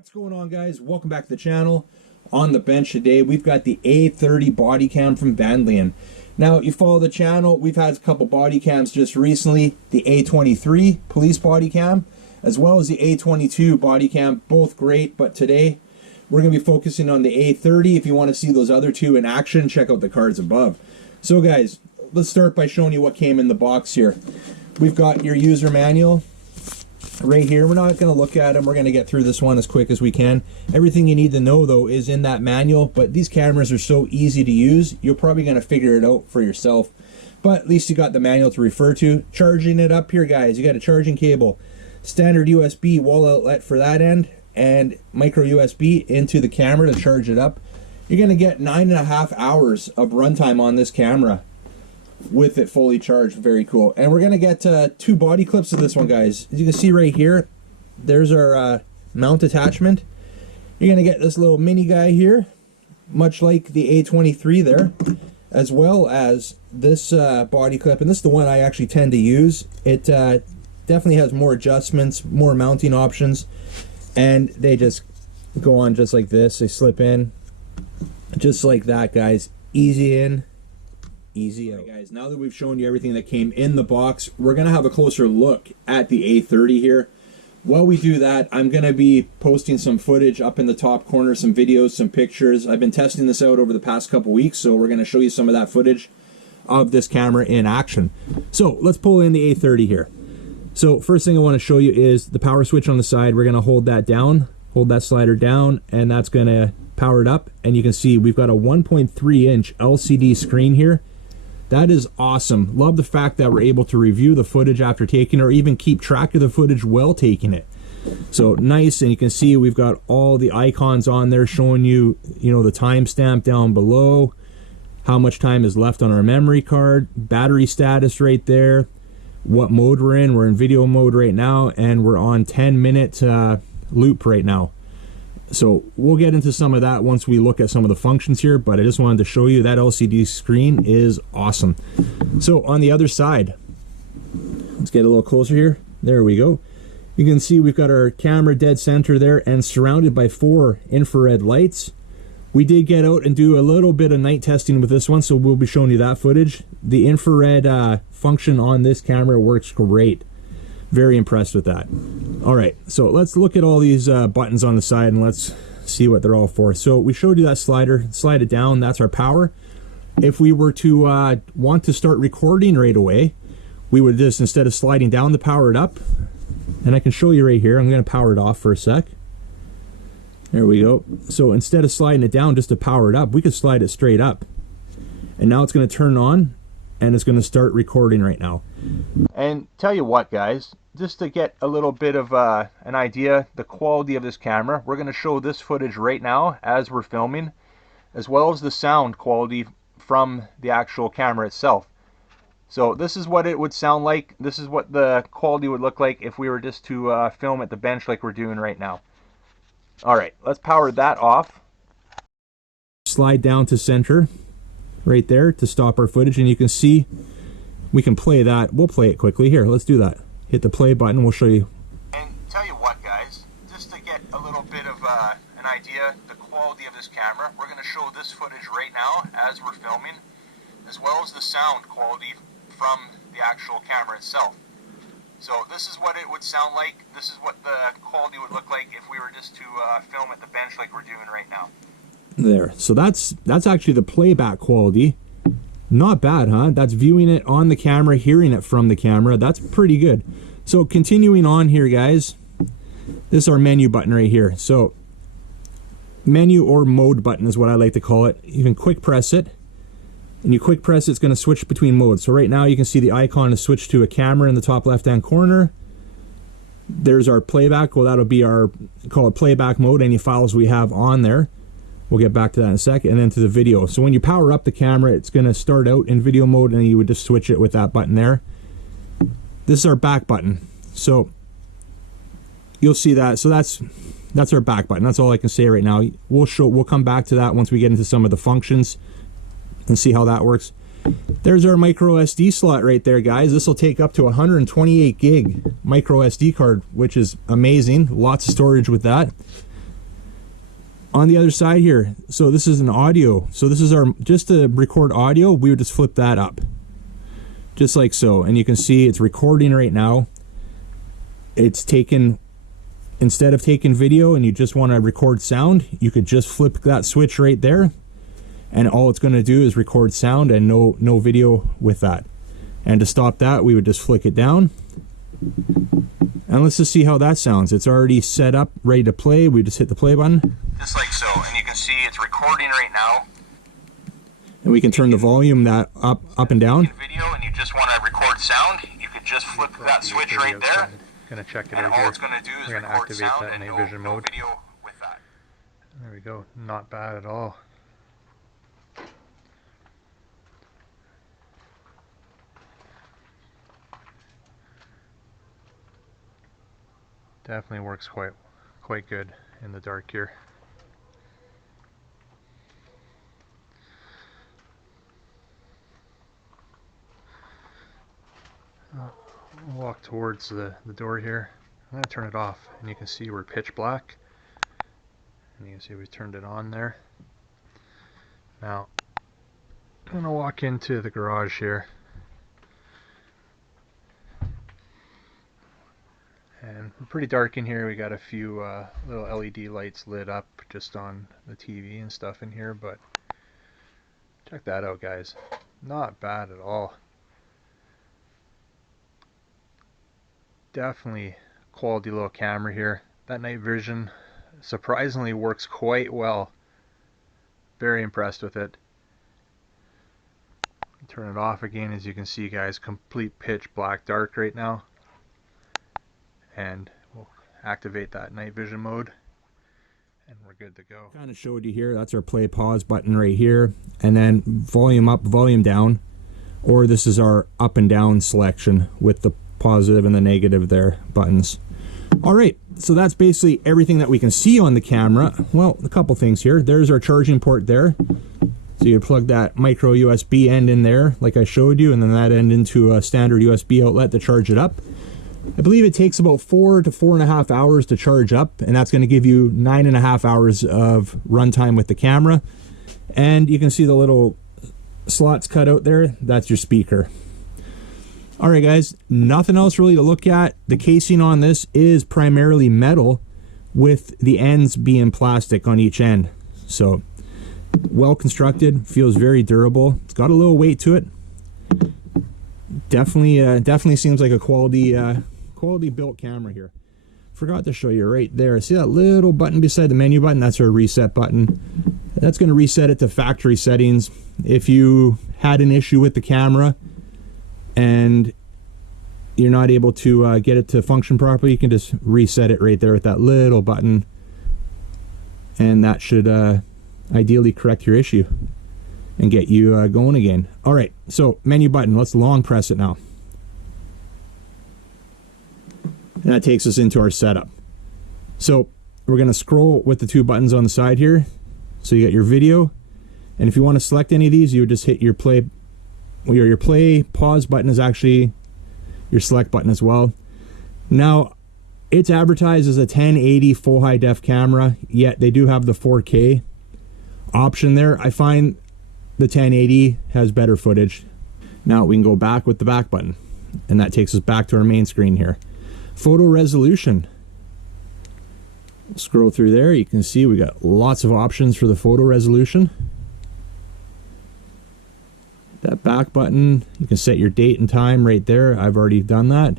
What's going on, guys? Welcome back to the channel. On the bench today, we've got the A30 body cam from Vandlion. Now, you follow the channel, we've had a couple body cams just recently. The A23 police body cam, as well as the A22 body cam, both great. But today, we're going to be focusing on the A30. If you want to see those other two in action, check out the cards above. So guys, let's start by showing you what came in the box here. We've got your user manual right here. We're not going to look at them. We're going to get through this one as quick as we can. Everything you need to know, though, is in that manual. But these cameras are so easy to use, you're probably going to figure it out for yourself. But at least you got the manual to refer to. Charging it up here, guys. You got a charging cable, standard USB wall outlet for that end, and micro USB into the camera to charge it up. You're going to get 9.5 hours of runtime on this camera with it fully charged. Very cool. And we're gonna get two body clips of this one, guys. As you can see right here, there's our mount attachment. You're gonna get this little mini guy here, much like the A23 there, as well as this body clip. And this is the one I actually tend to use. It definitely has more adjustments, more mounting options, and they just go on just like this. They slip in just like that, guys. Easy in, easy out. Right, guys, now that we've shown you everything that came in the box, we're gonna have a closer look at the A30 here. While we do that, I'm gonna be posting some footage up in the top corner, some videos, some pictures. I've been testing this out over the past couple weeks, so we're gonna show you some of that footage of this camera in action. So let's pull in the A30 here. So first thing I want to show you is the power switch on the side. We're gonna hold that down, hold that slider down, and that's gonna power it up. And you can see we've got a 1.3-inch LCD screen here. That is awesome. Love the fact that we're able to review the footage after taking, or even keep track of the footage while taking it. So nice, and you can see we've got all the icons on there showing you, the timestamp down below, how much time is left on our memory card, battery status right there, what mode we're in. We're in video mode right now, and we're on 10-minute loop right now. So we'll get into some of that once we look at some of the functions here, but I just wanted to show you that LCD screen is awesome. So on the other side, let's get a little closer here. There we go. You can see we've got our camera dead center there and surrounded by 4 infrared lights. We did get out and do a little bit of night testing with this one, so we'll be showing you that footage. The infrared function on this camera works great. Very impressed with that. All right, so let's look at all these buttons on the side and let's see what they're all for. So we showed you that slider. Slide it down, that's our power. If we were to want to start recording right away, we would just, instead of sliding down, to power it up. And I can show you right here. I'm going to power it off for a sec. There we go. So instead of sliding it down just to power it up, we could slide it straight up. And now it's going to turn on and it's going to start recording right now. And tell you what, guys, just to get a little bit of an idea, the quality of this camera, we're going to show this footage right now as we're filming, as well as the sound quality from the actual camera itself. So this is what it would sound like. This is what the quality would look like if we were just to film at the bench like we're doing right now. All right, let's power that off. Slide down to center right there to stop our footage, and you can see we can play that. We'll play it quickly here. Let's do that. Hit the play button. We'll show you. And tell you what, guys, just to get a little bit of an idea, the quality of this camera, we're going to show this footage right now as we're filming, as well as the sound quality from the actual camera itself. So this is what it would sound like. This is what the quality would look like if we were just to film at the bench like we're doing right now. There. So that's actually the playback quality. Not bad, huh? That's viewing it on the camera, hearing it from the camera. That's pretty good. So continuing on here, guys, this is our menu button right here. So menu or mode button is what I like to call it. You can quick press it, and you quick press it's going to switch between modes. So right now you can see the icon is switched to a camera in the top left hand corner. There's our playback. Well, that'll be our, call it playback mode, any files we have on there. We'll get back to that in a second. And then to the video. So when you power up the camera, it's going to start out in video mode, and you would just switch it with that button there. This is our back button. So you'll see that. So that's our back button. That's all I can say right now. We'll come back to that once we get into some of the functions and see how that works. There's our micro SD slot right there, guys. This will take up to 128 gig micro SD card, which is amazing. Lots of storage with that. on the other side here, so this is an audio. So this is our, just to record audio, we would just flip that up. Just like so. And you can see it's recording right now. It's taken, instead of taking video and you just want to record sound, you could just flip that switch right there. And all it's going to do is record sound and no video with that. And to stop that, we would just flick it down. And let's just see how that sounds. It's already set up, ready to play. We just hit the play button. Just like so. And you can see it's recording right now. And we can turn the volume that up and down. Video and you just want to record sound, you could just flip that switch right there. Gonna check it and out all here. it's going to do is We're gonna record activate sound that and night no vision mode. video with that. There we go. Not bad at all. Definitely works quite good in the dark here. I'll walk towards the door here. I'm going to turn it off, and you can see we're pitch black. And you can see we turned it on there. Now, I'm going to walk into the garage here. And we're pretty dark in here. We got a few little LED lights lit up just on the TV and stuff in here, but check that out, guys. Not bad at all. Definitely quality little camera here. That night vision surprisingly works quite well. Very impressed with it. Turn it off again. As you can see, guys, complete pitch black dark right now. And we'll activate that night vision mode and we're good to go. Kind of showed you here, that's our play pause button right here, and then volume up, volume down, or this is our up and down selection with the positive and the negative there buttons. All right, so that's basically everything that we can see on the camera. Well, a couple things here. There's our charging port there. So you plug that micro USB end in there like I showed you, and then that end into a standard USB outlet to charge it up. I believe it takes about 4 to 4.5 hours to charge up, and that's going to give you 9.5 hours of runtime with the camera. And you can see the little slots cut out there. That's your speaker. All right, guys, nothing else really to look at. The casing on this is primarily metal with the ends being plastic on each end. So well constructed, feels very durable. It's got a little weight to it. Definitely seems like a quality built camera here. Forgot to show you right there. See that little button beside the menu button? That's our reset button. That's going to reset it to factory settings. If you had an issue with the camera and you're not able to get it to function properly, you can just reset it right there with that little button, and that should ideally correct your issue and get you going again. All right, so menu button, let's long press it now. And that takes us into our setup. So we're going to scroll with the two buttons on the side here. So you got your video, and if you want to select any of these, you would just hit your play. Well, your play pause button is actually your select button as well. Now, it's advertised as a 1080 full high def camera, yet they do have the 4K option there. I find the 1080 has better footage. Now we can go back with the back button, and that takes us back to our main screen here. Photo resolution. Scroll through there, you can see we got lots of options for the photo resolution. That back button, you can set your date and time right there. I've already done that.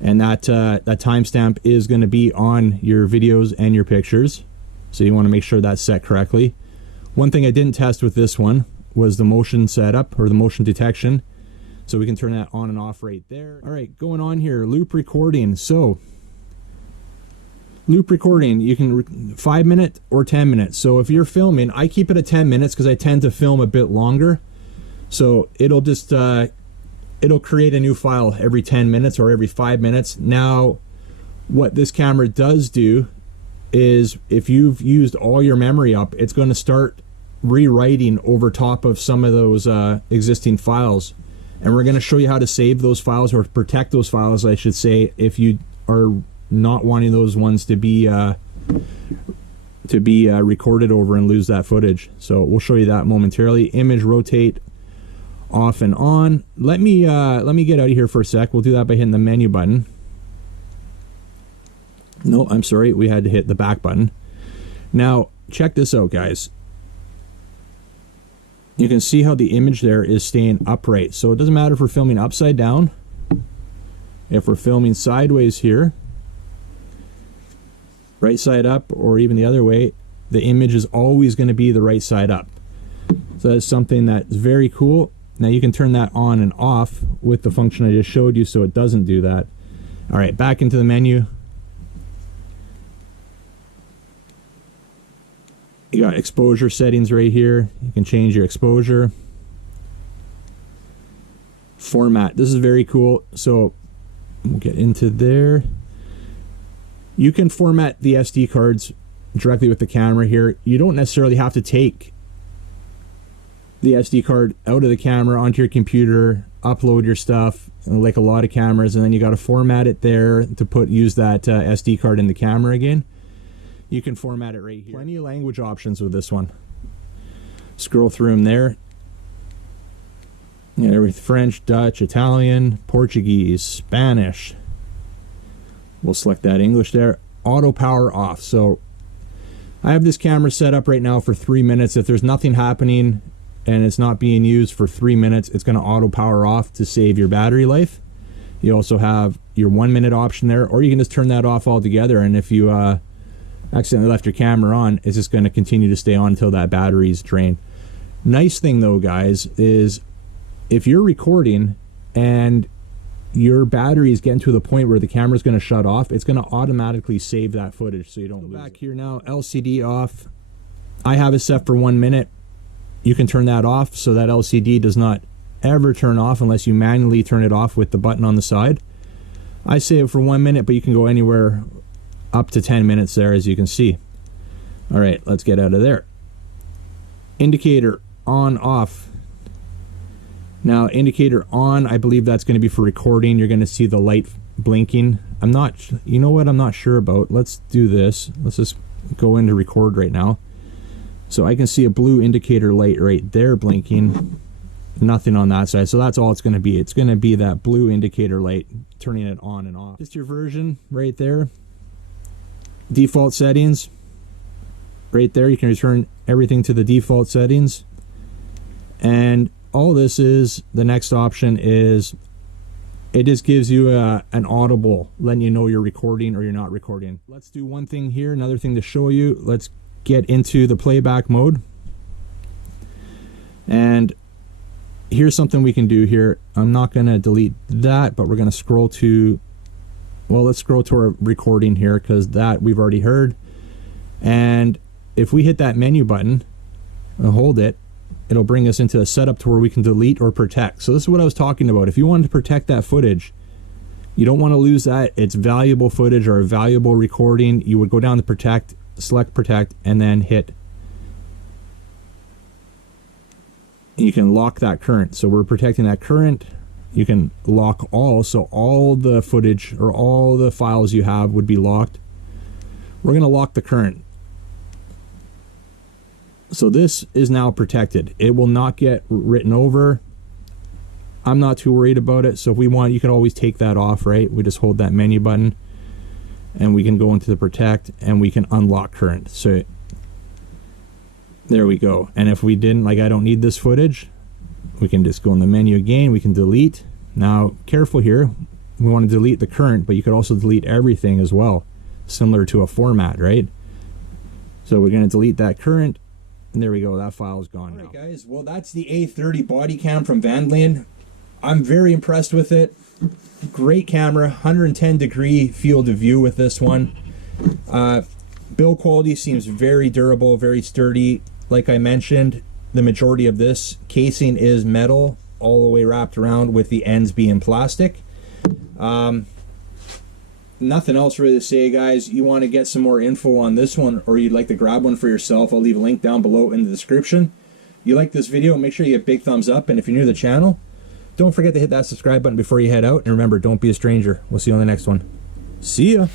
And that timestamp is going to be on your videos and your pictures. So you want to make sure that's set correctly. One thing I didn't test with this one was the motion setup, or the motion detection. So we can turn that on and off right there. All right, going on here, loop recording. So loop recording, you can 5 minute or 10 minutes. So if you're filming, I keep it at 10 minutes because I tend to film a bit longer. So it'll just it'll create a new file every 10 minutes or every 5 minutes. Now, what this camera does do is if you've used all your memory up, it's going to start rewriting over top of some of those existing files. And we're going to show you how to save those files, or protect those files, I should say, if you are not wanting those ones to be to be recorded over and lose that footage. So we'll show you that momentarily. Image rotate off and on. Let me get out of here for a sec. We'll do that by hitting the menu button. No, I'm sorry, we had to hit the back button. Now check this out, guys. You can see how the image there is staying upright. So it doesn't matter if we're filming upside down, if we're filming sideways here, right side up, or even the other way, the image is always going to be the right side up. So that's something that's very cool. Now you can turn that on and off with the function I just showed you so it doesn't do that. All right, back into the menu. You got exposure settings right here. You can change your exposure. Format. This is very cool. So we'll get into there. You can format the SD cards directly with the camera here. You don't necessarily have to take the SD card out of the camera onto your computer, upload your stuff like a lot of cameras, and then you got to format it there to use that SD card in the camera again. You can format it right here. Plenty of language options with this one. Scroll through them there. Yeah, everything French, Dutch, Italian, Portuguese, Spanish. We'll select that English there. Auto power off. So I have this camera set up right now for 3 minutes. If there's nothing happening and it's not being used for 3 minutes, it's going to auto power off to save your battery life. You also have your 1 minute option there, or you can just turn that off altogether, and if you accidentally left your camera on, it's just going to continue to stay on until that battery's drained. Nice thing though, guys, is if you're recording and your battery is getting to the point where the camera's going to shut off, it's going to automatically save that footage so you don't lose it. Back here now, LCD off. I have it set for 1 minute. You can turn that off so that LCD does not ever turn off unless you manually turn it off with the button on the side. I save it for 1 minute, but you can go anywhere up to 10 minutes there, as you can see. All right, let's get out of there. Indicator on, off. Now, indicator on, I believe that's going to be for recording. You're going to see the light blinking. I'm not, you know what, I'm not sure about. Let's do this. Let's just go into record right now. So I can see a blue indicator light right there blinking. Nothing on that side. So that's all it's going to be. It's going to be that blue indicator light turning it on and off. Just your version right there. Default settings right there. You can return everything to the default settings, and all this is, the next option is, it just gives you an audible letting you know you're recording or you're not recording. Let's do one thing here, another thing to show you. Let's get into the playback mode, and here's something we can do here. I'm not going to delete that, but we're going to scroll to, well, let's scroll to our recording here, because that we've already heard. And if we hit that menu button and hold it, it'll bring us into a setup to where we can delete or protect. So this is what I was talking about. If you wanted to protect that footage, you don't want to lose that. It's valuable footage or a valuable recording. You would go down to protect, select protect, and then hit. You can lock that current. So we're protecting that current. You can lock all, so all the footage or all the files you have would be locked. We're going to lock the current. So this is now protected. It will not get written over. I'm not too worried about it. So if we want, you can always take that off, right? We just hold that menu button and we can go into the protect and we can unlock current. So there we go. And if we didn't, like I don't need this footage, we can just go in the menu again. We can delete. Now, careful here. We want to delete the current, but you could also delete everything as well, similar to a format, right? So we're going to delete that current, and there we go. That file is gone now. All right, guys. Well, that's the A30 body cam from Vandlion. I'm very impressed with it. Great camera, 110-degree field of view with this one. Build quality seems very durable, very sturdy. Like I mentioned, the majority of this casing is metal all the way wrapped around, with the ends being plastic. Nothing else really to say, guys. You want to get some more info on this one, or you'd like to grab one for yourself, I'll leave a link down below in the description. You like this video, make sure you get a big thumbs up, and if you're new to the channel, don't forget to hit that subscribe button before you head out, and remember, don't be a stranger. We'll see you on the next one. See ya!